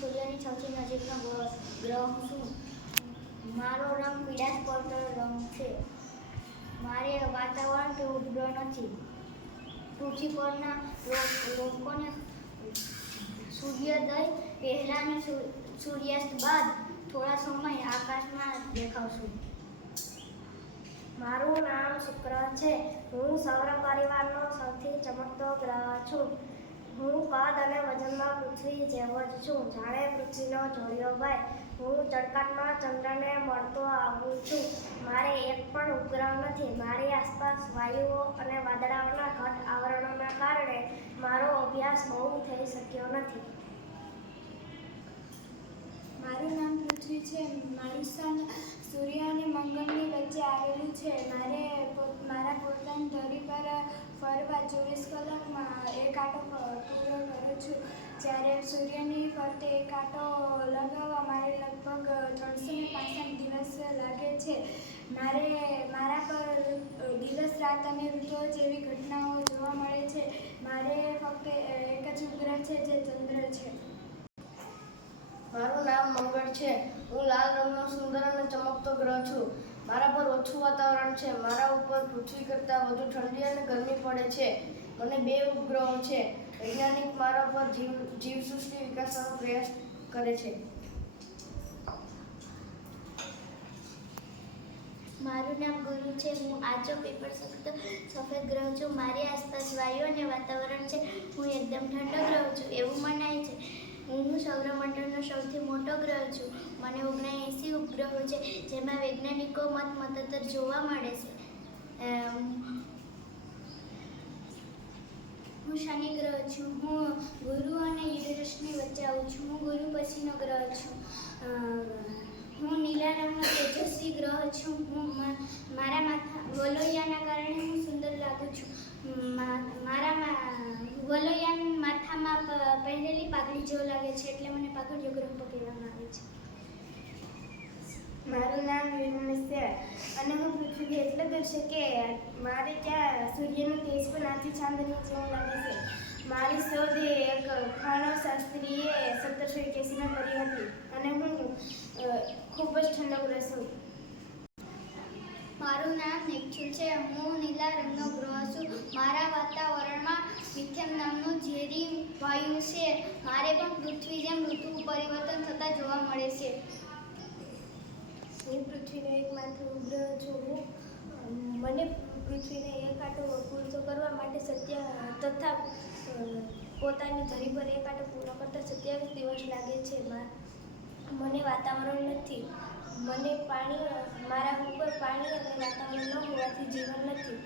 સૂર્યની સૌથી નજીકનો ગ્રહ છું. મારો રંગ પીળાશ પર્પલ રંગ છે. મારે વાતાવરણ કે ઉપગ્રહ નથી. પૃથ્વી પરના લોકોને સૂર્યોદય પહેલા અને સૂર્યાસ્ત બાદ થોડા સમય આકાશમાં દેખાવશું. મારું નામ શુક્ર છે. હું સૌર પરિવારનો સૌથી ચમકતો ગ્રહ છું. હું કદ અને વજનમાં પૃથ્વી જેવો જ છું. જાણે પૃથ્વીનો જોડિયો ભાઈ. હું ચળકાટમાં ચંદ્રને મળતો આવું છું. મારે એક પણ ઉપગ્રહ નથી. મારી આસપાસ વાયુઓ અને વાદળાઓના ઘટ આવરણોના કારણે મારો અભ્યાસ બહુ થઈ શક્યો નથી. મારું નામ પૃથ્વી છે. મારું સ્થાન સૂર્ય અને મંગળની વચ્ચે આવેલું છે. મારા પોતાની ધરી પર ફરવા 24 કલાકમાં એક આંટો પૂરો કરું છું. જ્યારે સૂર્યની ફરતે એક આંટો લગાવવા મારે લગભગ 365 દિવસ લાગે છે. મારા પર દિવસ રાત અને ઋતુઓ જેવી ઘટનાઓ જોવા મળે છે. મારે ફક્ત એક જ ઉપગ્રહ છે, જે ચંદ્ર છે. મારું નામ મંગળ છે. હું લાલ રંગનો સુંદર અને ચમકતો ગ્રહ છું. મારા પર ઓછું વાતાવરણ છે. મારા ઉપર પૃથ્વી કરતાં વધુ ઠંડી અને ગરમી પડે છે. મને 2 ઉપગ્રહો છે. વૈજ્ઞાનિક મારા પર જીવસૃષ્ટિ વિકસાવવાનો પ્રયાસ કરે છે. મારું નામ ગુરુ છે. હું આચો પેપર સફેદ ગ્રહ છું. મારી આસપાસ વાયુ અને વાતાવરણ છે. હું એકદમ ઠંડો ગ્રહ છું એવું મનાય છે. હું સૌરમંડળનો સૌથી મોટો ગ્રહ છું. મને 79 ઉપગ્રહો છે, જેમાં વૈજ્ઞાનિકો મતાંતર જોવા મળે છે. હું શનિ ગ્રહ છું. હું ગુરુ અને યુરેનસની વચ્ચે આવું છું. હું ગુરુ પછીનો ગ્રહ છું. હું નીલા રંગનો તેજસ્વી ગ્રહ છું. મારા વલોયાના કારણે હું સુંદર લાગું છું. મારા વલોયા માથામાં પહેરેલી પાઘડી જેવો લાગે છે, એટલે મને પાઘડીયો ગ્રહ કહેવામાં આવે છે. મારું નામ યુરેનસ છે અને હું પૃથ્વીથી એટલે દૂર છે કે મારે ત્યાં સૂર્યનું તેજ પણ આથી ચાંદની જેવું લાગે છે. મારી શોધ એક ખગોળશાસ્ત્રીએ 1781માં કરી હતી અને હું ખૂબ જ ઠંડક રહેશું. મારું નામ નેપ્ચ્યુન છે. હું નીલા રંગનો ગ્રહ છું. મારા વાતાવરણમાં મિથેન નામનું ઝેરી વાયુ છે. મારે પણ પૃથ્વી જેમ ઋતુ પરિવર્તન થતા જોવા મળે છે. હું પૃથ્વીનો એકમાત્ર ઉપગ્રહ છું. મને પૃથ્વીને એક આંટો પૂરતો કરવા માટે તથા પોતાની ધરી પર એક આંટો પૂરો કરતા 27 દિવસ લાગે છે. મને વાતાવરણ નથી. મારા ઉપર પાણી અને વાતાવરણ ન હોવાથી જીવન નથી.